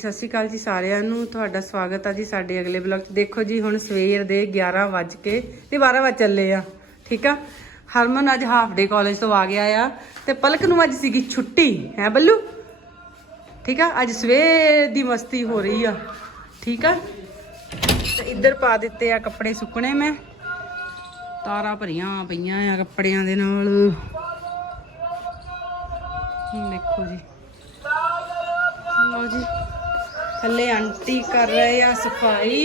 ਸਤਿ ਸ਼੍ਰੀ ਅਕਾਲ ਜੀ ਸਾਰਿਆਂ ਨੂੰ। ਤੁਹਾਡਾ ਸਵਾਗਤ ਆ ਜੀ ਸਾਡੇ ਅਗਲੇ ਬਲੌਗ 'ਚ। ਦੇਖੋ ਜੀ, ਹੁਣ ਸਵੇਰ ਦੇ 11 ਵੱਜ ਕੇ ਤੇ 12 ਵਜ ਚੱਲੇ ਆ। ਠੀਕ ਆ? ਹਰਮਨ ਅੱਜ ਹਾਫ ਡੇ ਕਾਲਜ ਤੋਂ ਆ ਗਿਆ ਆ ਤੇ ਪਲਕ ਨੂੰ ਅੱਜ ਸੀਗੀ ਛੁੱਟੀ। ਹੈ ਬੱਲੂ? ਠੀਕ ਆ? ਅੱਜ ਸਵੇਰ ਦੀ ਮਸਤੀ ਹੋ ਰਹੀ ਆ। ਠੀਕ ਆ? ਤੇ ਇੱਧਰ ਪਾ ਦਿੱਤੇ ਆ ਕੱਪੜੇ ਸੁੱਕਣੇ ਮੈਂ। ਤਾਰਾਂ ਭਰੀਆਂ ਪਈਆਂ ਆ ਕੱਪੜਿਆਂ ਦੇ ਨਾਲ। ਦੇਖੋ ਜੀ। ਲਓ ਜੀ। ਥੱਲੇ ਆਂਟੀ ਕਰ ਰਹੇ ਆ ਸਫ਼ਾਈ।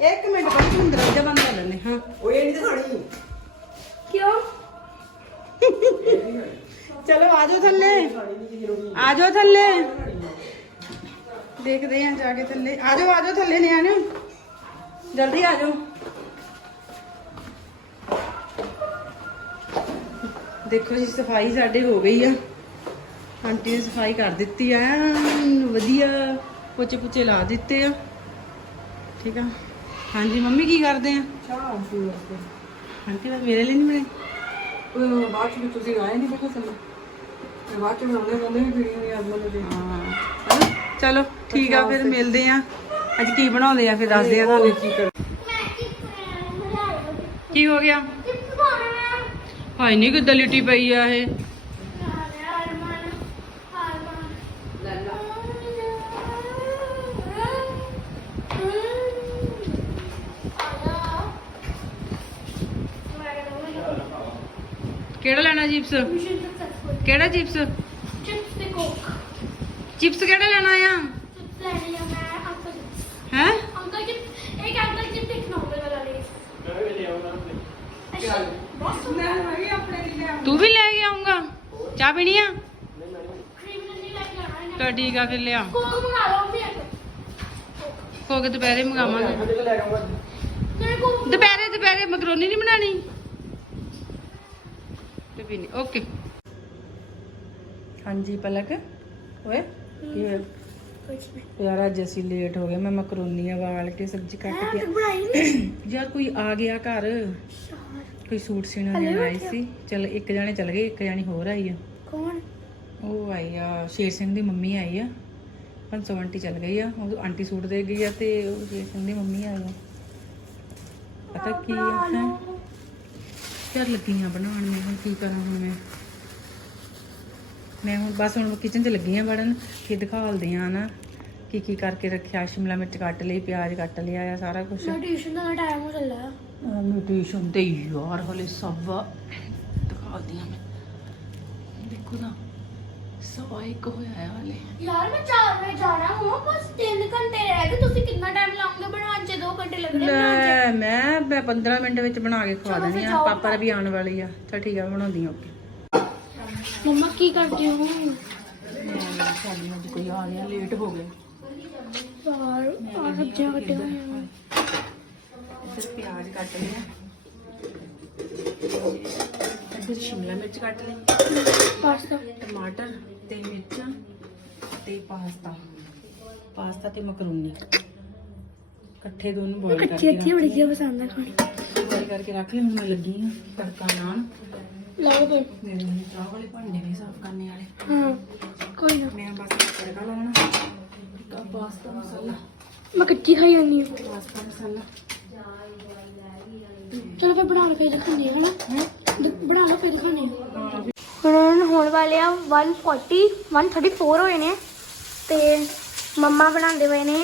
ਇੱਕ ਮਿੰਟ ਬਸ ਨੂੰ ਦਰਵਾਜ਼ਾ ਬੰਦ ਕਰ ਲੈਣੇ ਹਾਂ। ਓਏ ਨਹੀਂ ਦਿਖਾਣੀ ਕਿਉਂ? ਚਲੋ ਆ ਜਾਓ ਥੱਲੇ। ਆ ਜਾਓ ਥੱਲੇ। ਦੇਖਦੇ ਆ ਜਾ ਕੇ ਥੱਲੇ। ਆ ਜਾਓ ਆ ਜਾਓ ਥੱਲੇ ਨਿਆਣਿਓ। ਜਲਦੀ ਆ ਜਾਓ। ਦੇਖੋ ਜੀ ਸਫ਼ਾਈ ਸਾਡੇ ਹੋ ਗਈ ਆ। ਆਂਟੀ ਨੇ ਸਫ਼ਾਈ ਕਰ ਦਿੱਤੀ ਆ। ਵਧੀਆ। ਪੋਚੇ ਪੁੱਚੇ ਲਾ ਦਿੱਤੇ ਆ। ਠੀਕ ਆ। ਹਾਂਜੀ ਮੰਮੀ ਕੀ ਕਰਦੇ ਆ? ਚਾਹ ਸੀ ਵਾਸਤੇ ਆਂਟੀ ਬਸ ਮੇਰੇ ਲਈ ਨਹੀਂ ਬਣਾਈ। ਉਹ ਬਾਅਦ ਚ ਵੀ ਤੁਸੀਂ ਆਏ ਨਹੀਂ ਬੈਠੇ ਸਨ ਤੇ ਬਾਅਦ ਚ ਬਣਾਉਣੇ ਬੰਦੇ ਵੀ ਫਿਰ ਨਹੀਂ ਆਦਮ ਨੇ ਹਾਂ ਚਲੋ ਠੀਕ ਆ ਫਿਰ ਮਿਲਦੇ ਆ। ਅੱਜ ਕੀ ਬਣਾਉਂਦੇ ਆ ਫਿਰ ਦੱਸਦੇ ਆ ਤੁਹਾਨੂੰ। ਕੀ ਕਰ ਕੀ ਹੋ ਗਿਆ? ਹਾਈ ਨਹੀਂ ਕਿੱਦਾਂ ਲਿਟੀ ਪਈ ਆ ਇਹ ਕਿਹੜਾ ਲੈਣਾ ਚਿਪਸ? ਕਿਹੜਾ ਚਿਪਸ? ਚਿਪਸ ਤੇ ਕੋਕ। ਚਿਪਸ ਕਿਹੜਾ ਲੈਣਾ ਆ? ਚਿਪਸ ਲੈਣੇ ਆ ਮੈਂ ਅੰਕਲ chips। ਹੈ? Uncle chips? ਇੱਕ ਅੰਕਲ ਚਿਪਸ ਇੱਕ ਨੋਰਮਲ ਵਾਲਾ ਲੈ ਬਸ ਮੈਂ ਹੈਗੀ ਆਪਣੇ ਲਈ ਲੈ ਤੂੰ ਵੀ ਲੈ ਕੇ ਆਉਂਗਾ ਚਾਹ ਪੀਣੀ ਆ? ਕ੍ਰੀਮ ਨਹੀਂ। ਲੈ ਕੇ ਆਣਾ ਇਹਨੇ। ਤਾਂ ਠੀਕ ਆ ਫਿਰ ਲਿਆ। ਕੋਕ ਮੰਗਾ ਲਓ ਵੀ ਇੱਕ। ਕੋਕ ਦੁਪਹਿਰੇ ਮੰਗਾਵਾਂਗੇ। ਕੋਕ ਦੁਪਹਿਰੇ ਦੁਪਹਿਰੇ ਮਕਰੋਨੀ ਨਹੀਂ ਬਣਾਣੀ ਤੇ ਪੀਣੀ ਓਕੇ ਹਾਂਜੀ ਪਲਕ। ਓਏ ਕੀ ਹੋਇਆ? ਕੁਝ ਨਹੀਂ ਯਾਰ ਅੱਜ ਅਸੀਂ ਲੇਟ ਹੋ ਗਏ ਮੈਂ ਮਕਰੋਨੀਆਂ ਵਾਲ ਕੇ ਸਬਜ਼ੀ ਕੱਟ ਕੇ ਬਣਾਈ ਨਹੀਂ ਯਾਰ ਕੋਈ ਆ ਗਿਆ ਘਰ। ਕੋਈ ਸੂਟ ਸੀਣਾ ਲੈਣ ਆਈ? ਸੀ। ਚਲ ਇੱਕ ਜਾਣੇ ਚਲ ਗਏ ਇੱਕ ਜਾਣੀ ਹੋਰ ਆਈ ਆ। ਕੌਣ? ਉਹ ਆਈ ਆ ਸ਼ੇਰ ਸਿੰਘ ਦੀ ਮੰਮੀ ਆਈ ਆ। 500 ਆਂਟੀ ਚਲ ਗਈ ਆ। ਉਹ ਆਂਟੀ ਸੂਟ ਦੇ ਗਈ ਆ ਤੇ ਉਹ ਸ਼ੇਰ ਸਿੰਘ ਦੀ ਮੰਮੀ ਆਈ ਆ। ਪਤਾ ਕੀ ਆ ਯਾਰ ਲੱਗੀਆਂ ਬਣਾਉਣ ਮੈਂ ਹੁਣ ਕੀ ਕਰਾਂ ਹੁਣ ਮੈਂ? ਮੈਂ ਹੁਣ ਬਸ ਹੁਣ ਕਿਚਨ 'ਚ ਲੱਗੀ ਆ ਵੜਨ ਕੀ ਦਿਖਾਲਦੇ ਆ ਨਾ ਕੀ ਕੀ ਕਰਕੇ ਰੱਖਿਆ। ਸ਼ਿਮਲਾ ਮਿਰਚ ਕੱਟ ਲਈ ਪਿਆਜ਼ ਕੱਟ ਲਿਆ ਆ ਸਾਰਾ ਕੁਝ ਮੈਂ ਟਿਊਸ਼ਨ ਦਾ ਟਾਈਮ ਹੋ ਚੱਲਾ ਮਿਊਟੇਸ਼ਨ ਤੇ ਯਾਰ ਹਲੇ ਸਭ ਦਿਖਾਉਂਦੀ ਆ ਮੈਂ। ਦੇਖੋ ਨਾ ਸਵਾ ਇੱਕ ਹੋਇਆ ਆ ਹਲੇ। ਯਾਰ ਮੈਂ 4 ਵਜੇ ਜਾਣਾ ਹਾਂ ਬਸ 3 ਘੰਟੇ ਰਹਿ ਗਏ। ਤੁਸੀਂ ਕਿੰਨਾ ਟਾਈਮ ਲਾਉਂਗੇ ਬਣਾਉਣ 'ਚ? 2 ਘੰਟੇ ਲੱਗਣੇ ਬਣਾਉਣ 'ਚ? ਮੈਂ ਮੈਂ 15 ਮਿੰਟ ਵਿੱਚ ਬਣਾ ਕੇ ਖਵਾ ਦਿੰਦੀ ਆ। ਪਾਪਾ ਦਾ ਵੀ ਆਉਣ ਵਾਲੀ ਆ। ਚਲ ਠੀਕ ਆ ਬਣਾਉਂਦੀ ਆ ਓਕੇ ਮੰਮਾ ਕੀ ਕਰਦੇ ਹੋ? ਸਾਡੀ ਅੱਜ ਕੋਈ ਆ ਗਿਆ ਲੇਟ ਹੋ ਗਏ ਯਾਰ ਆ ਸਬਜ਼ੀਆਂ ਕੱਟੇ ਹੋਏ ਆ ਇੱਧਰ ਪਿਆਜ਼ ਕੱਟ ਲਿਆ ਇੱਧਰ ਸ਼ਿਮਲਾ ਮਿਰਚ ਕੱਟ ਲਈ। ਪਾਸਤਾ। ਟਮਾਟਰ ਤੇ ਮਿਰਚਾਂ ਤੇ ਪਾਸਤਾ। ਪਾਸਤਾ ਤੇ ਮਕਰੋਨੀ। ਇਕੱਠੇ ਦੋਨੋਂ ਬੋਇਲ ਕੱਚੀ ਕਰਕੇ ਅੱਥੀ ਬੜੀ ਜਿਹਾ ਪਸੰਦ ਆ ਖਾਣੀ। ਬੋਇਲ ਕਰਕੇ ਰੱਖ ਲਈ ਹੁਣ ਮੈਂ ਲੱਗੀ ਆ ਤੜਕਾ ਨਾਨ ਲਾਓ ਕੋਈ ਮੇਰੇ ਨੇ ਚਾਹ ਵਾਲੇ ਭਾਂਡੇ ਵੀ ਸਾਫ਼ ਕਰਨੇ ਵਾਲੇ। ਹਾਂ ਕੋਈ ਨਾ। ਮੈਂ ਬਸ ਤੜਕਾ ਲਾਉਣਾ। ਟਿੱਕਾ ਪਾਸਤਾ ਮਸਾਲਾ। ਮੈਂ ਕੱਚੀ ਖਾਈ ਜਾਂਦੀ ਹਾਂ। ਪਾਸਤਾ ਮਸਾਲਾ। ਚਲੋ ਫਿਰ ਬਣਾ ਲਓ ਫਿਰ ਦਿਖਾਉਂਦੇ ਹਾਂ ਦ- ਬਣਾ ਲਓ ਫਿਰ ਦਿਖਾਉਂਦੇ ਹਾਂ ਹੁਣ ਹੋਣ ਵਾਲੇ ਆ 140 134 ਹੋਏ ਨੇ। ਤੇ ਮੰਮਾ ਬਣਾਉਂਦੇ ਪਏ ਨੇ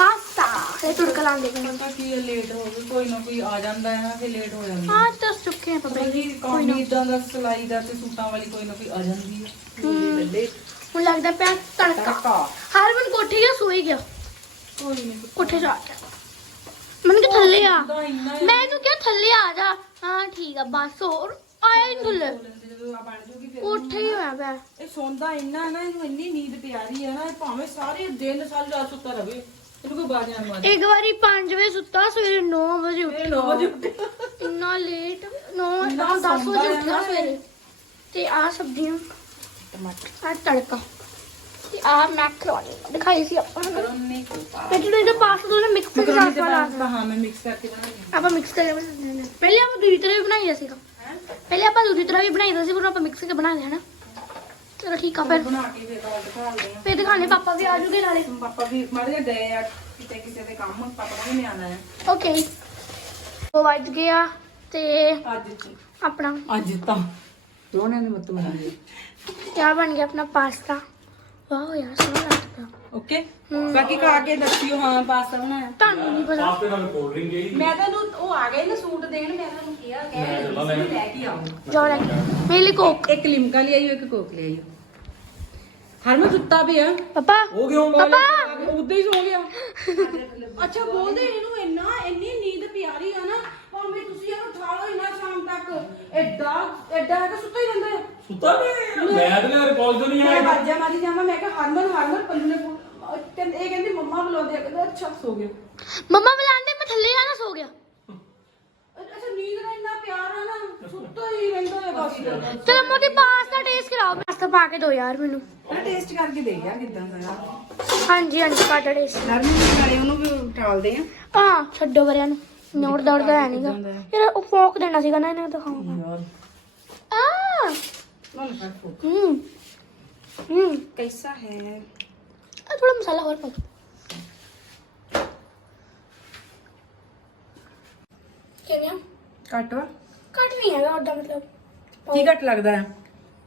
ਪਾਸਤਾ। ਤੇ ਤੁੜਕਾ ਲਾਉਂਦੇ ਪਏ ਨੇ। ਪਤਾ ਕੀ ਲੇਟ ਹੋ ਗਈ ਕੋਈ ਨਾ ਕੋਈ ਆ ਜਾਂਦਾ ਹੈ ਫਿਰ ਲੇਟ ਹੋ ਜਾਂਦਾ ਹਾਂ। ਦੱਸ ਚੁੱਕੇ ਆ ਪਾਪਾ ਜੀ ਕੋਈ ਨਾ। ਇਦਾਂ ਦਾ ਸਿਲਾਈ ਦਾ ਤੇ ਸੂਟਾਂ ਵਾਲੀ ਕੋਈ ਨਾ ਕੋਈ ਆ ਜਾਂਦੀ ਹੈ। ਲੱਲੇ ਹੁਣ ਲੱਗਦਾ ਪਿਆ ਤੜਕਾ। ਤੜਕਾ। ਹਰਮਨ ਕੋਠੇ ਗਿਆ ਸੋਈ ਗਿਆ। ਕੋਈ ਨਹੀਂ ਕੋਠੇ ਜਾ ਕੇ ਮੈਨੂੰ ਕਿ ਥੱਲੇ ਆ। ਤਾਂ ਇੰਨਾ ਹੀ ਮੈਂ ਇਹਨੂੰ ਕਿਹਾ ਥੱਲੇ ਆ ਜਾ। ਹਾਂ ਠੀਕ ਆ ਬਸ ਹੋਰ। ਆਇਆ ਹੀ ਨੀ ਥੱਲੇ। ਜਦੋਂ ਆ ਬਣ ਜੂਗੀ ਫਿਰ ਕੋਠੇ ਹੀ ਹੋਇਆ ਪਿਆ। ਇਹ ਸੌਂਦਾ ਇੰਨਾ ਨਾ ਇਹਨੂੰ ਇੰਨੀ ਨੀਂਦ ਪਿਆਰੀ ਹੈ ਨਾ ਇਹ ਭਾਵੇਂ ਸਾਰੇ ਦਿਨ ਸਾਰੀ ਰਾਤ ਸੁੱਤਾ ਰਵੇ। ਇਹਨੂੰ ਕੋਈ ਬਾਜ਼ਾਂ ਮਾਰ ਇੱਕ ਵਾਰੀ 5 ਵਜੇ ਸੁੱਤਾ ਸਵੇਰੇ 9 ਵਜੇ ਉੱਠਿਆ। 9 ਵਜੇ ਉੱਠੇ ਇੰਨਾ ਲੇਟ 9 ਇੰਨਾ 10 ਸੌਂਦਾ ਵਜੇ ਉੱਠਿਆ ਨਾ ਸਵੇਰੇ। ਤੇ ਆ ਸਬਜ਼ੀਆਂ ਟਮਾਟਰ। ਆ ਤੜਕਾ। ਤੇ ਆ। ਮੈਕਰੋਨੀ ਦਿਖਾਈ ਸੀ ਆਪਾਂ ਨੂੰ। ਕਰੋਨੇ ਤੇ ਜਿਹੜੇ ਇਹਦਾ ਪਾਸਤਾ ਤੋਂ ਮਿਕਸ ਕਰਕੇ ਹਾਂ ਮੈਂ ਮਿਕਸ ਕਰਕੇ ਬਣਾਉਂਦੀ ਆਪਾਂ ਮਿਕਸ ਕਰਕੇ ਬਣਾਉਂਦੇ ਨੇ ਪਹਿਲੇ ਆਪਾਂ ਦੂਜੀ ਤਰ੍ਹਾਂ ਵੀ ਬਣਾਈਦਾ ਸੀਗਾ। ਪਹਿਲੇ ਆਪਾਂ ਦੂਜੀ ਤਰ੍ਹਾਂ ਵੀ ਬਣਾਈਦਾ ਸੀ ਪਰ ਆਪਾਂ ਮਿਕਸ ਕਰਕੇ ਬਣਾਉਂਦੇ ਹਨਾ ਚਲੋ ਠੀਕ ਆ ਫਿਰ। ਬਣਾ ਕੇ ਫਿਰ ਕਾਲ ਦਿਖਾਉਂਦੇ ਆ। ਫਿਰ ਦਿਖਾਣੇ ਪਾਪਾ ਵੀ ਆ ਜੂਗੇ ਨਾਲੇ। ਪਾਪਾ ਵੀ ਮਾੜੇ ਜਿਹੇ ਗਏ ਆ ਕਿਤੇ ਕਿਸੇ ਦੇ ਕੰਮ ਪਾਪਾ ਵੀ ਨਹੀਂ ਆਣਾ ਹੈ। ਓਕੇ। ਉਹ ਵੱਜ ਗਿਆ ਤੇ ਅੱਜ ਚ। ਆਪਣਾ। ਅੱਜ ਤਾਂ ਦੋਨਾਂ ਨੇ ਮਤ ਮਨਾਈ ਕਿਆ ਬਣ ਗਿਆ ਆਪਣਾ ਪਾਸਤਾ। ਵਾਓ ਯਾਰ ਸੋਹਣਾ ਲੱਗਦਾ। ਓਕੇ? ਬਾਕੀ ਖਾ ਕੇ ਦੱਸਿਓ ਹਾਂ ਪਾਸਤਾ ਬਣਾਇਆ। ਤੁਹਾਨੂੰ ਨਹੀਂ ਪਤਾ। ਪਾਸਤੇ ਨਾਲ ਕੋਲਡ ਡਰਿੰਕ ਜਿਹੜੀ ਮੈਂ ਤੁਹਾਨੂੰ ਉਹ ਆ ਗਏ ਨਾ ਸੂਟ ਦੇਣ ਮੈਂ ਤੁਹਾਨੂੰ ਕਿਹਾ ਕਹਿ ਲੈ ਕੇ ਆਓ। ਜਾਓ ਲੈ ਕੇ ਮੇਰੇ ਲਈ ਕੋਕ। ਇੱਕ ਲਿਮਕਾ ਲਈ ਆਈਓ ਇੱਕ ਕੋਕ ਲਈ ਆਈਓ ਹਰਮਨ ਸੁੱਤਾ ਪਿਆ। ਪਾਪਾ। ਉਹ ਕਿਉਂ ਪਾਪਾ। ਉਦਾਂ ਹੀ ਸੋ ਗਿਆ। ਅੱਛਾ ਬੋਲਦੇ ਇਹਨੂੰ ਇੰਨਾ ਇੰਨੀ ਨੀਂਦ ਪਿਆਰੀ ਆ ਨਾ। ਭਾਵੇਂ ਤੁਸੀਂ ਇਹਨੂੰ ਉਠਾ ਲਓ ਇੰਨਾ ਸ਼ਾਮ ਤੱਕ। ਐਡਾ ਐਡਾ ਹੈ ਕਿ ਸੁੱਤਾ ਹੀ ਰਹਿੰਦਾ ਹੈ। ਸੁੱਤਾ ਨਹੀਂ ਮੈਂ ਤੇ ਯਾਰ ਕਾਲਜ ਤੋਂ ਨਹੀਂ ਮੈਂ ਆਇਆ ਬਾਜਾ ਮਾਰੀ ਜਾਵਾਂ ਮੈਂ ਕਿਹਾ ਹਰਮਨ ਹਰਮਨ ਪੱਲੂ ਨੇ ਬੋ- ਅਹ ਕਹਿੰਦੇ ਇਹ ਕਹਿੰਦੀ ਮੰਮਾ ਬੁਲਾਉਂਦੇ ਆ। ਕਹਿੰਦਾ ਅੱਛਾ ਸੋ ਗਿਆ। ਮੰਮਾ ਬੁਲਾਉਂਦੇ ਮੈਂ ਥੱਲੇ ਜਾਣਾ ਸੋ ਗਿਆ ਅੱਛਾ ਨੀਂਦ ਦਾ ਇੰਨਾ ਪਿਆਰ ਆ ਨਾ ਸੁੱਤਾ ਹੀ ਰਹਿੰਦਾ ਹੈ ਬਸ। ਚਲ ਮੋਦੀ ਪਾਸਤਾ ਟੇਸਟ ਕਰਾਓ। ਪਾਸਤਾ ਪਾ ਕੇ ਦਿਓ ਯਾਰ ਮੈਨੂੰ। ਨਾ ਟੇਸਟ ਕਰਕੇ ਦੇ ਯਾਰ ਕਿਦਾਂ ਦਾ ਹਾਂਜੀ ਹਾਂਜੀ ਪਾਸਤਾ ਟੇਸਟ ਨਰਮੀ ਨੂੰ ਨਾਲੇ ਉਹਨੂੰ ਵੀ ਟਾਲਦੇ ਆ। ਆ ਛੱਡੋ ਵਰਿਆਂ ਨੂੰ। ਨੋੜ ਦੌੜਦਾ ਹੈ ਨਹੀਂਗਾ ਯਾਰ ਉਹ ਫੋਕ ਦੇਣਾ ਸੀਗਾ ਨਾ ਇਹਨਾਂ ਨੂੰ ਦਿਖਾਉਂਗਾ ਯਾਰ। ਆ! ਮਨ ਫੜ ਫੋ ਹੂੰ ਹੂੰ। ਕੈਸਾ ਹੈ? ਆ ਥੋੜਾ ਮਸਾਲਾ ਹੋਰ ਪਾ ਕਿਵੇਂ ਕੱਟ ਵਾ। ਕੱਟ ਨਹੀਂ ਹੈਗਾ ਉਹਦਾ ਮਤਲਬ ਕੀ ਘੱਟ ਲੱਗਦਾ ਹੈ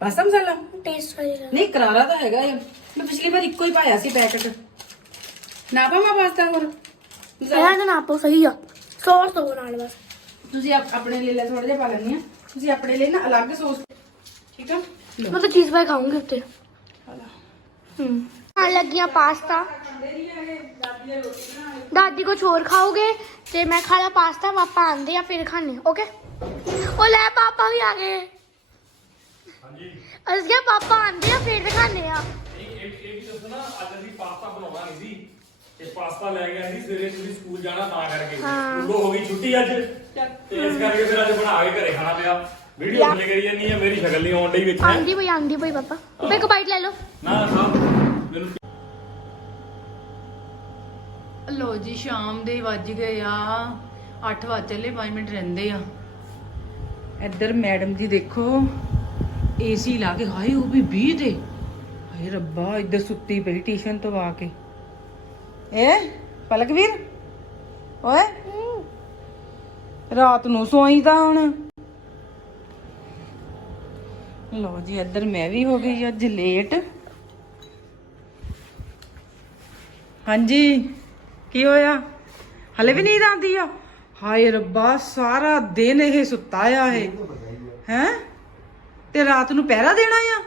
ਪਾਸਤਾ ਮਸਾਲਾ ਟੇਸਟ ਆ ਜਿਹੜਾ ਨਹੀਂ ਕਰਾਰਾ ਤਾਂ ਹੈਗਾ ਇਹ ਮੈਂ ਪਿਛਲੀ ਵਾਰ ਇੱਕੋ ਹੀ ਪਾਇਆ ਸੀ ਪੈਕਟ ਨਾ ਪਾਵਾਂ ਪਾਸਤਾ ਹੋਰ ਇਹਨਾਂ ਦਾ ਨਾਪੋ ਸਹੀ ਆ ਸੌਸ ਦੋ ਨਾਲ ਬਸ ਤੁਸੀਂ ਆਪ- ਆਪਣੇ ਲਈ ਲੈ ਥੋੜਾ ਜਿਹਾ ਪਾ ਲੈਣੀ ਆ ਤੁਸੀਂ ਆਪਣੇ ਲਈ ਨਾ ਅਲੱਗ ਸੌਸ ਠੀਕ ਆ ਲਓ ਮੈਂ ਤਾਂ ਚੀਜ਼ ਪਾਈ ਖਾਉਂਗੀ ਉੱਤੇ ਹੂੰ ਖਾਣ ਲੱਗੀਆਂ ਪਾਸਤਾ ਦਾਦੀ ਕੁਛ ਹੋਰ ਖਾਓਗੇ ਤੇ ਮੈਂ ਖਾ ਲਿਆ ਪਾਸਤਾ ਪਾਪਾ ਆਂਦੇ ਆ ਫਿਰ ਖਾਣੇ ਓਕੇ ਉਹ ਲੈ ਪਾਪਾ ਵੀ ਆ ਗਏ। ਹਾਂਜੀ। ਅਸੀਂ ਕਿਹਾ ਪਾਪਾ ਆਂਦੇ ਆ ਫਿਰ ਦਿਖਾਣੇ ਆ। ਇੱਕ ਇੱਕ ਇੱਕ ਦੱਸੋ ਨਾ ਅੱਜ ਅਸੀਂ ਪਾਸਤਾ ਬਣਾਉਣਾ ਨਹੀਂ ਸੀ। ਇਹ ਪਾਸਤਾ ਲੈ ਗਿਆ ਸੀ ਸਵੇਰੇ ਤੁਸੀਂ ਸਕੂਲ ਜਾਣਾ ਤਾਂ ਕਰਕੇ। ਹਾਂ। ਸਕੂਲੋਂ ਹੋ ਗਈ ਛੁੱਟੀ ਅੱਜ। ਤੇ ਇਸ ਕਰਕੇ ਫਿਰ ਅੱਜ ਬਣਾ ਕੇ ਘਰੇ ਖਾਣਾ ਪਿਆ ਵੀਡੀਓ ਯਾ। ਪਲੇ ਕਰੀ ਜਾਂਦੀ ਹੈ ਮੇਰੀ ਸ਼ਕਲ ਨਹੀਂ ਆਉਣ ਡਈ ਵਿੱਚ ਹੈ। ਆਂਦੀ ਪਈ ਆਂਦੀ ਪਈ ਪਾਪਾ। ਪਾਪਾ ਇੱਕ ਬਾਈਟ ਲੈ ਲਓ। ਨਾ ਸਾਹਿਬ ਮੈਨੂੰ ਲੋ ਜੀ ਸ਼ਾਮ ਦੇ ਵੱਜ ਗਏ ਆ। 8 ਵਜ ਚੱਲੇ 5 ਮਿੰਟ ਰਹਿੰਦੇ ਆ। ਇੱਧਰ ਮੈਡਮ ਜੀ ਦੇਖੋ ਏਸੀ ਲਾ ਕੇ, ਹਾਏ, ਉਹ ਵੀ 20 ਦੇ। ਹਾਏ ਰੱਬਾ, ਇੱਧਰ ਸੁੱਤੀ ਪਈ ਟਿਊਸ਼ਨ ਤੋਂ ਆ ਕੇ। ਏ ਪਲਕਵੀਰ? ਓਏ? ਰਾਤ ਨੂੰ ਸੋਈ ਤਾਂ ਹੁਣ। ਲੋ ਜੀ, ਇੱਧਰ ਮੈਂ ਵੀ ਹੋ ਗਈ ਅੱਜ ਲੇਟ ਹਾਂਜੀ, ਕੀ ਹੋਇਆ? ਹਲੇ ਵੀ ਨੀਂਦ ਆਉਂਦੀ ਆ? ਹਾਏ ਰੱਬਾ ਸਾਰਾ ਦਿਨ ਇਹ ਸੁੱਤਾ ਆ ਇਹ ਹੈ? ਤੇ ਰਾਤ ਨੂੰ ਪਹਿਰਾ ਦੇਣਾ ਆ?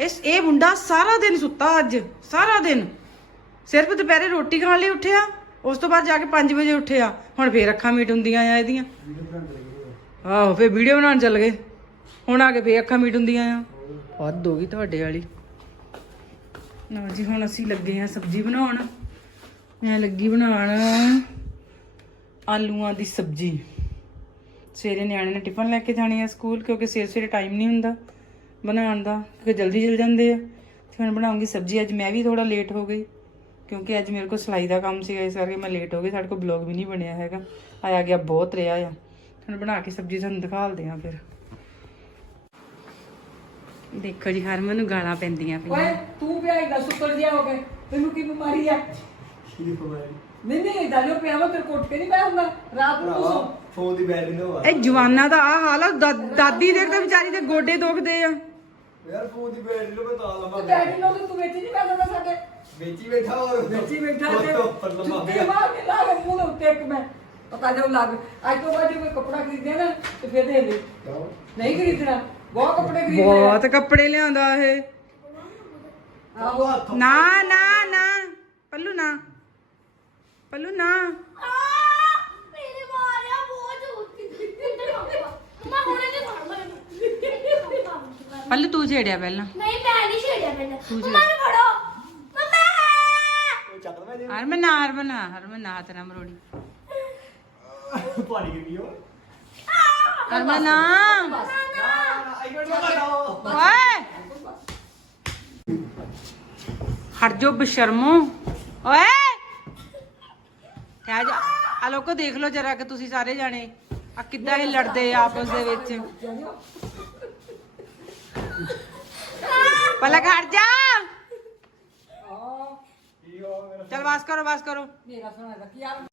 ਇਸ ਇਹ ਮੁੰਡਾ ਸਾਰਾ ਦਿਨ ਸੁੱਤਾ ਅੱਜ ਸਾਰਾ ਦਿਨ। ਸਿਰਫ ਦੁਪਹਿਰੇ ਰੋਟੀ ਖਾਣ ਲਈ ਉੱਠਿਆ ਉਸ ਤੋਂ ਬਾਅਦ ਜਾ ਕੇ 5 ਵਜੇ ਉੱਠਿਆ। ਹੁਣ ਫੇਰ ਅੱਖਾਂ ਮੀਟ ਹੁੰਦੀਆਂ ਆ ਇਹਦੀਆਂ। ਆਹੋ ਫੇਰ ਵੀਡੀਓ ਬਣਾਉਣ ਚੱਲ ਗਏ। ਹੁਣ ਆ ਕੇ ਫੇਰ ਅੱਖਾਂ ਮੀਟ ਹੁੰਦੀਆਂ ਆ। ਹੱਦ ਹੋ ਗਈ ਤੁਹਾਡੇ ਵਾਲੀ। ਲਓ ਜੀ ਹੁਣ ਅਸੀਂ ਲੱਗੇ ਆ ਸਬਜ਼ੀ ਬਣਾਉਣ। ਮੈਂ ਲੱਗੀ ਬਣਾਉਣ। ਆਲੂਆਂ ਦੀ ਸਬਜ਼ੀ। ਸਵੇਰੇ ਨਿਆਣੇ ਨੇ ਟਿਫਨ ਲੈ ਕੇ ਜਾਣੇ ਆ ਸਕੂਲ ਕਿਉਂਕਿ ਸਵੇਰੇ ਸਵੇਰੇ ਟਾਈਮ ਨਹੀਂ ਹੁੰਦਾ ਬਣਾਉਣ ਦਾ ਕਿਉਂਕਿ ਜਲਦੀ ਚਲ ਜਾਂਦੇ ਆ। ਤੇ ਹੁਣ ਬਣਾਉਂਗੀ ਸਬਜ਼ੀ ਅੱਜ ਮੈਂ ਵੀ ਥੋੜਾ ਲੇਟ ਹੋ ਗਈ ਕਿਉਂਕਿ ਅੱਜ ਮੇਰੇ ਕੋਲ ਸਿਲਾਈ ਦਾ ਕੰਮ ਸੀਗਾ ਇਸ ਕਰਕੇ ਮੈਂ ਲੇਟ ਹੋ ਗਈ ਸਾਡੇ ਕੋਲ ਬਲੌਗ ਵੀ ਨਹੀਂ ਬਣਿਆ ਹੈਗਾ। ਆਇਆ ਗਿਆ ਬਹੁਤ ਰਿਹਾ ਆ। ਹੁਣ ਬਣਾ ਕੇ ਸਬਜ਼ੀ ਤੁਹਾਨੂੰ ਦਿਖਾਲਦੇ ਆ ਫਿਰ। ਦੇਖੋ ਜੀ ਹਰਮਨ ਨੂੰ ਗਾਲਾਂ ਪੈਂਦੀਆਂ ਓਏ ਪਈਆਂ ਤੂੰ ਪਿਆ ਇਹਦਾ ਸੁੱਕਰ ਜਿਹਾ ਹੋ ਗਿਆ ਤੈਨੂੰ ਕੀ ਬਿਮਾਰੀ ਆ? ਨਹੀਂ ਨਹੀਂ ਇਹਦਾ ਜੋ ਪਿਆ ਵਾ ਤੇਰੇ ਕੋਟ ਕੇ ਨਹੀਂ ਪਿਆ ਹੁੰਦਾ। ਰਾਤ ਨੂੰ ਤੂੰ ਸੌਂ। ਫੋਨ ਦੀ ਬੈਟਰੀ ਲੋ ਇਹ ਜਵਾਨਾਂ ਦਾ ਆ ਹਾਲ ਆ ਦਾ- ਦਾਦੀ ਦੇ ਤੇ ਵਿਚਾਰੀ ਦੇ ਗੋਡੇ ਦੁਖਦੇ ਆ। ਯਾਰ ਫੋਨ ਦੀ ਬੈਟਰੀ ਲੋ ਮੈਂ ਤਾਂ ਲੰਮਾ ਤੇ ਡੈਡੀ ਲੋਕ ਤੂੰ ਵਿੱਚ ਨਹੀਂ ਪੈਂਦਾ ਸਾਡੇ। ਵਿੱਚ ਹੀ ਬੈਠਾ ਹੋਰ। ਵਿੱਚ ਹੀ ਬੈਠਾ ਤੇ ਉੱਪਰ ਲੰਮਾ ਜੁੱਤੀ ਮਾਰ ਕੇ ਲਾ ਮੂੰਹ ਦੇ ਉੱਤੇ ਇੱਕ ਮੈਂ। ਪਤਾ ਜਾਉ ਲੱਗ ਅੱਜ ਤੋਂ ਬਾਅਦ ਜੇ ਕੋਈ ਕੱਪੜਾ ਖਰੀਦਿਆ ਨਾ ਤੇ ਫਿਰ ਦੇ ਦੇ। ਨਹੀਂ ਖਰੀਦਣਾ। ਬਹੁਤ ਕੱਪੜੇ ਖਰੀਦਦੇ ਆ। ਬਹੁਤ ਕੱਪੜੇ ਲਿਆਂਦਾ ਇਹ। ਆਹੋ। ਨਾ ਨਾ ਨਾ। ਪੱਲੂ ਨਾ। ਪੱਲੂ ਨਾ। ਮੇਰੇ ਮਾਰਿਆ ਬਹੁਤ ਮੈਂ ਹੁਣੇ ਨਹੀਂ ਫੜਦਾ ਪੱਲੂ ਤੂੰ ਛੇੜਿਆ ਪਹਿਲਾਂ। ਨਹੀਂ ਮੈਂ ਨਹੀਂ ਛੇੜਿਆ ਪਹਿਲਾਂ। ਤੂੰ ਮੰਮਾ ਨੂੰ ਫੜੋ। ਮੰਮਾ। ਚੱਕ ਮੈਂ ਹਰਮਨ ਨਾ ਹਰਮਨ ਨਾ ਹਰਮਨ ਨਾ ਤੇਰਾ ਮਰੋੜੀ। ਪਾਣੀ ਗਿਰ ਗਿਆ ਹਰਮਨ ਨਾ। ਆਈ ਗੋਡ ਲਗਾਓ ਓਏ। ਹਟ ਜੋ ਬਸ਼ਰਮੋ ਓਏ। ਆ ਲੋਕੋ ਦੇਖ ਲਓ ਜਰਾ ਕਿ ਤੁਸੀਂ ਸਾਰੇ ਜਾਣੇ ਆ ਕਿੱਦਾਂ ਇਹ ਲੜਦੇ ਆ ਆਪਸ ਦੇ ਵਿੱਚ। ਪਲਕ ਹਟ ਜਾ। ਚਲ ਬਸ ਕਰੋ ਬਸ ਕਰੋ। ਮੇਰਾ ਸੋਹਣਾ ਦਾ ਕੀ ਹਾਲ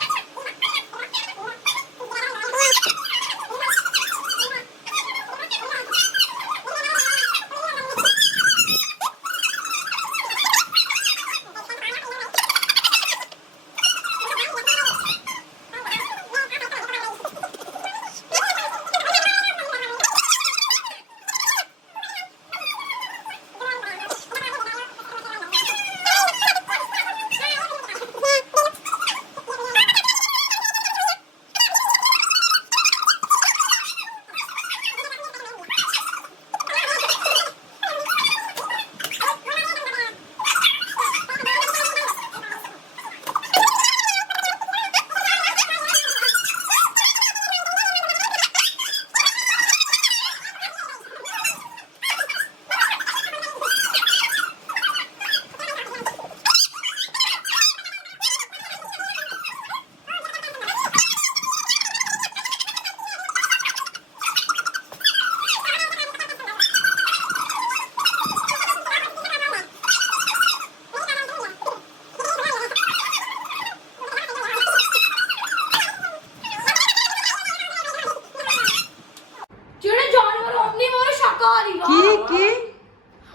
ਜਿਹੜੇ ਜਾਨਵਰ omnivore ਸ਼ਾਕਾਹਾਰੀ ਵਾ ਕੀ ਕੀ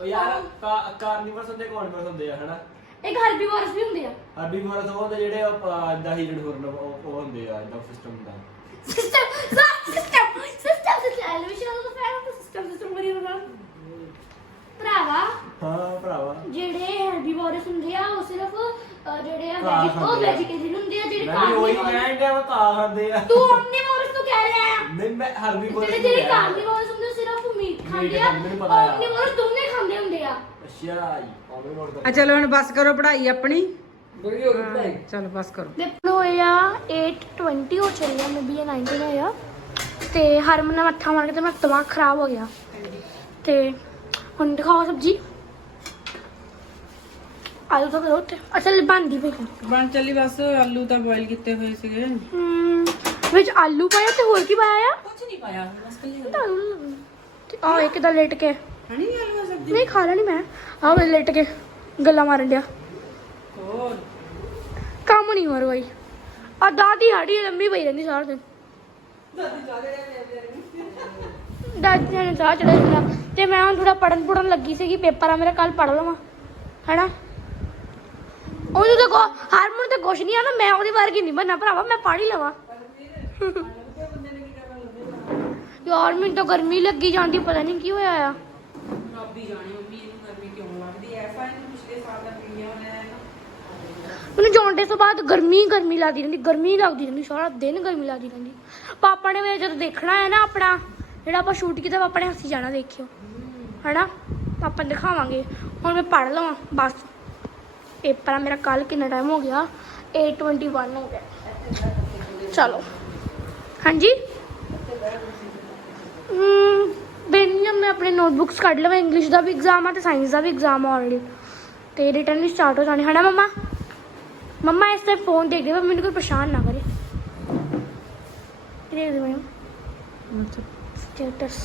ਉਹ ਯਾਰ ਕਾਰਨੀਵਰਸ ਹੁੰਦੇ ਕਾਰਨੀਵਰਸ ਹੁੰਦੇ ਆ ਹਨਾ ਇੱਕ ਹਰਬੀਵੋਰਸ ਵੀ ਹੁੰਦੇ ਆ ਹਰਬੀਵਰਸ ਉਹ ਹੁੰਦੇ ਜਿਹੜੇ ਇਦਾਂ ਹੀ ਜਿਹੜੇ ਹੋਰ ਉਹ ਉਹ ਹੁੰਦੇ ਆ ਇਦਾਂ ਸਿਸਟਮ ਦਾ system system system system elevation ਦਾ ਫੈਨ ਸਿਸਟਮ ਸਿਸਟਮ ਬਰੀ ਹੋਣਾ ਭਰਾਵਾ ਹਾਂ ਭਰਾਵਾ ਜਿਹੜੇ ਹੈਰਬੀਵੋਰਸ ਹੁੰਦੇ ਆ ਉਹ ਸਿਰਫ ਅਹ, veg- ਉਹ ਖਾਂਦੇ ਆ। ਵੈਜੀਟੇਰੀਅਨ ਹੁੰਦੇ ਆ ਜਿਹੜੇ ਮੈਂ ਵੀ ਉਹੀ carnivore- ਕਹਿਣ ਡਿਆ ਵਾ ਤਾਂ ਖਾਂਦੇ ਆ। ਤੂੰ omnivores ਤੋਂ ਕਹਿ ਰਿਹਾ ਆ। ਨਹੀਂ ਮੈਂ ਹਰਬੀਵਰਸ ਜਿਹੜੇ ਜਿਹੜੇ ਕਾਰਨੀਵੋਰਸ ਹੁੰਦੇ ਆ, ਸਿਰਫ ਮੀਟ ਖਾਂਦੇ ਆ। ਖਾਂਦੇ, ਮੈਨੂੰ ਪਤਾ ਆ। omnivores ਦੋਨੇ ਖਾਂਦੇ ਹੁੰਦੇ ਆ। ਅੱਛਾ ਉਹਨੂੰ ਨੋਟ ਆ ਚਲੋ ਹੁਣ ਬਸ ਕਰੋ ਪੜ੍ਹਾਈ ਆਪਣੀ। ਬੜੀ ਹੋ ਗਈ ਪੜਾਈ ਚਲੋ ਬਸ ਕਰੋ। ਦੇਖੋ ਹੋਇਆ 820 ਹੋ ਚੱਲਿਆ ਮੈਂ ਵੀ 19 ਹੋਇਆ ਤੇ ਹਰਮਨ ਨੇ ਮੱਥਾ ਮਾਰ ਕੇ ਤੇ ਮੇਰਾ ਦਿਮਾਗ ਖਰਾਬ ਹੋ ਗਿਆ। ਤੇ ਹੁਣ ਦਿਖਾਓ ਸਬਜੀ। ਆਲੂ ਤਾਂ ਤੇ ਅੱਛਾ ਬੰਦੀ ਪਈ। ਬਣ ਚੱਲੀ ਬਸ ਆਲੂ ਤਾਂ ਬੋਇਲ ਕੀਤੇ ਹੋਏ ਸੀਗੇ। ਹਮ, ਵਿੱਚ ਆਲੂ ਪਾਇਆ ਤੇ ਹੋਰ ਕੀ ਪਾਇਆ ਆ? ਕੁਝ ਨਹੀਂ ਪਾਇਆ ਬਸ ਕੱਲੀ ਆਲੂ ਤੇ ਆ ਇੱਕ ਦਾ ਲੇਟ ਕੇ। ਹਣੀ ਆਲੂ ਸਬਜ਼ੀ? ਨਹੀਂ ਖਾ ਲੈਣੀ ਮੈਂ। ਆ ਮੈਂ ਲੇਟ ਕੇ ਗੱਲਾਂ ਮਾਰਨ ਡਿਆ। ਹੋਰ? ਕੰਮ ਨਹੀਂ ਹੋ ਰਿਹਾ ਬਾਈ। ਆ ਦਾਦੀ ਸਾਡੀ ਲੰਮੀ ਪਈ ਰਹਿੰਦੀ ਸਾਰਾ ਦਿਨ। ਦਾਦੀ ਨੇ। ਚਾਹ ਚੜਾ ਦਿੰਦਾ ਤੇ ਮੈਂ ਹੁਣ ਥੋੜਾ ਪੜਨ ਪੜਨ ਲੱਗੀ ਸੀਗੀ ਪੇਪਰ ਆ ਮੇਰਾ ਕੱਲ ਪੜ ਲਵਾਂ। ਹੈਨਾ? ਉਹਨੂੰ ਤਾਂ ਕੋ ਹਾਰਮੋਨ ਤੇ ਕੁਛ ਨਹੀਂ ਆ ਨਾ, ਮੈਂ ਉਹਦੇ ਵਰਗੀ ਨਹੀਂ ਬਣਨਾ ਭਰਾਵਾ, ਮੈਂ ਪੜ ਹੀ ਲਵਾਂ। ਯਾਰ, ਮੈਨੂੰ ਤਾਂ ਗਰਮੀ ਲੱਗੀ ਜਾਂਦੀ, ਪਤਾ ਨਹੀਂ ਕੀ ਹੋਇਆ ਆ। ਰੱਬੀ ਜਾਣੇ ਮੰਮੀ ਇਹਨੂੰ ਗਰਮੀ ਕਿਉਂ ਲੱਗਦੀ ਐ ਐਸਾ ਇਹਨੂੰ ਪਿਛਲੇ ਸਾਲ ਦਾ ਪੀਣਿਆ ਹੋਇਆ ਹੈ ਮੈਨੂੰ ਜੌਂਡੇ ਤੋਂ ਬਾਅਦ ਗਰਮੀ ਗਰਮੀ ਲੱਗਦੀ ਰਹਿੰਦੀ, ਗਰਮੀ ਲੱਗਦੀ ਰਹਿੰਦੀ, ਸਾਰਾ ਦਿਨ ਗਰਮੀ ਲੱਗਦੀ ਰਹਿੰਦੀ। ਪਾਪਾ ਨੇ ਮੇਰੇ ਜਦੋਂ ਦੇਖਣਾ ਹੈ ਨਾ ਆਪਣਾ, ਜਿਹੜਾ ਆਪਾਂ ਸ਼ੂਟ ਕੀਤਾ, ਪਾਪਾ ਨੇ ਹੱਸੀ ਜਾਣਾ, ਦੇਖਿਓ। ਹਨਾ? ਪਾਪਾ ਨੂੰ ਦਿਖਾਵਾਂਗੇ, ਹੁਣ ਮੈਂ ਪੜ ਲਵਾਂ, ਬਸ। ਪੇਪਰ ਆ, ਮੇਰਾ ਕੱਲ ਕਿੰਨਾ ਟਾਈਮ ਹੋ ਗਿਆ? 821 ਹੋ ਗਿਆ। ਚਲੋ। ਹਾਂਜੀ? ਬੇਨੀਅਮ ਮੈਂ ਆਪਣੇ ਨੋਟਬੁੱਕਸ ਕੱਢ ਲਵਾਂ ਇੰਗਲਿਸ਼ ਦਾ ਵੀ ਐਗਜ਼ਾਮ ਆ ਤੇ ਸਾਇੰਸ ਦਾ ਵੀ ਐਗਜ਼ਾਮ ਆ ਆਲਰੇਡੀ ਤੇ ਰਿਟਰਨ ਵੀ ਸਟਾਰਟ ਹੋ ਜਾਣੇ, ਹਨਾ ਮੰਮਾ? ਮੰਮਾ, ਇਸ ਤੇ ਫੋਨ ਦੇਖਦੇ ਵਾ ਮੈਨੂੰ ਕੋਈ ਪਰੇਸ਼ਾਨ ਨਾ ਕਰੇ। ਦੇਖਦੇ ਮੈਂ ਸਟੇਟਸ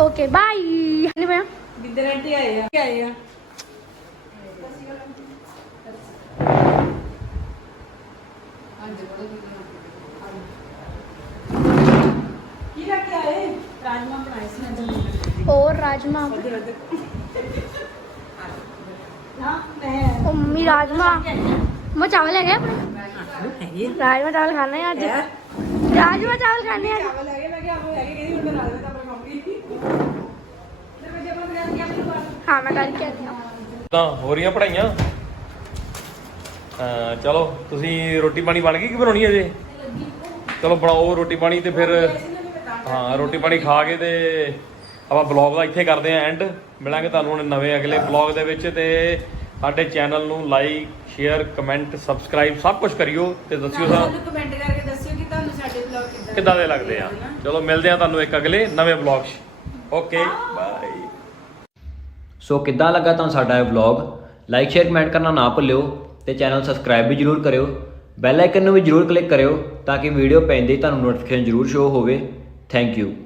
ਓਕੇ ਬਾਈ ਨਹੀਂ ਮੈਂ ਗਿੱਦੜ ਆਂਟੀ ਆਏ ਆ? ਆਏ ਆ ਕੀ ਲੈ ਕੇ ਆਏ ਰਾਜਮਾ ਬਣਾਏ ਸੀ ਅੱਜ ਹੋਰ ਰਾਜਮਾ? ਨਾ ਮੈਂ ਮੰਮੀ ਰਾਜਮਾ। ਮੈਂ ਚਾਵਲ ਹੈਗੇ ਆਪਣੇ? ਰਾਜਮਾ ਚਾਵਲ ਖਾਣੇ ਆ ਅੱਜ। ਰਾਜਮਾ ਚਾਵਲ ਖਾਣੇ ਆ ਅੱਜ। ਚਾਵਲ ਹੈਗੇ ਮੈਂ ਕਿਹਾ ਉਹ ਹੈਗੇ ਕਿਹਦੀ ਹੁਣ ਮੈਂ ਰਾਜਮਾ ਚਾਵਲ ਖਾਊਂਗੀ ਤੇ ਮੈਂ ਜਮਾ ਕਰਿਆ ਕਿ ਆਪਣੀ ਬਾਤ ਹਾਂ ਮੈਂ ਕਰਕੇ ਆਉਂਦੀ ਹਾਂ। ਤਾਂ ਹੋ ਰਹੀਆਂ ਪੜਾਈਆਂ ਚਲੋ ਤੁਸੀਂ ਰੋਟੀ ਪਾਣੀ ਬਣ ਗਈ ਕਿ ਬਣਾਉਣੀ ਹੈ ਜੇ ਚਲੋ ਬਣਾਓ ਰੋਟੀ ਪਾਣੀ ਤੇ ਫਿਰ ਹਾਂ ਰੋਟੀ ਪਾਣੀ ਖਾ ਕੇ ਤੇ ਆਪਾਂ ਬਲੌਗ ਦਾ ਇੱਥੇ ਕਰਦੇ ਆਂ ਐਂਡ ਮਿਲਾਂਗੇ ਤੁਹਾਨੂੰ ਹੁਣ ਨਵੇਂ ਅਗਲੇ ਬਲੌਗ ਦੇ ਵਿੱਚ ਤੇ ਸਾਡੇ ਚੈਨਲ ਨੂੰ ਲਾਈਕ ਸ਼ੇਅਰ ਕਮੈਂਟ ਸਬਸਕ੍ਰਾਈਬ ਸਭ ਕੁਝ ਕਰਿਓ ਤੇ ਦੱਸਿਓ ਸਾਨੂੰ ਕਮੈਂਟ ਕਰਕੇ ਦੱਸਿਓ ਕਿ ਤੁਹਾਨੂੰ ਸਾਡੇ ਵਲੌਗ ਕਿੱਦਾਂ ਕਿੱਦਾਂ ਦੇ ਲੱਗਦੇ ਆ। ਚਲੋ ਮਿਲਦੇ ਆ ਤੁਹਾਨੂੰ ਇੱਕ ਅਗਲੇ ਨਵੇਂ ਬਲੌਗ 'ਚ। ਓਕੇ ਬਾਏ ਸੋ ਕਿੱਦਾਂ ਲੱਗਾ ਤੁਹਾਨੂੰ ਸਾਡਾ ਇਹ ਵਲੌਗ ਲਾਈਕ ਸ਼ੇਅਰ ਕਮੈਂਟ ਕਰਨਾ ਨਾ ਭੁੱਲਿਓ ਤੇ ਚੈਨਲ ਸਬਸਕ੍ਰਾਈਬ ਵੀ ਜਰੂਰ ਕਰਿਓ। ਬੈਲ ਆਈਕਨ ਨੂੰ ਵੀ ਜਰੂਰ ਕਲਿੱਕ ਕਰਿਓ ਤਾਂ ਕਿ ਵੀਡੀਓ ਪੈਂਦੇ ਹੀ ਤੁਹਾਨੂੰ ਨੋਟੀਫਿਕੇਸ਼ਨ ਜਰੂਰ ਸ਼ੋ ਹੋਵੇ। Thank you.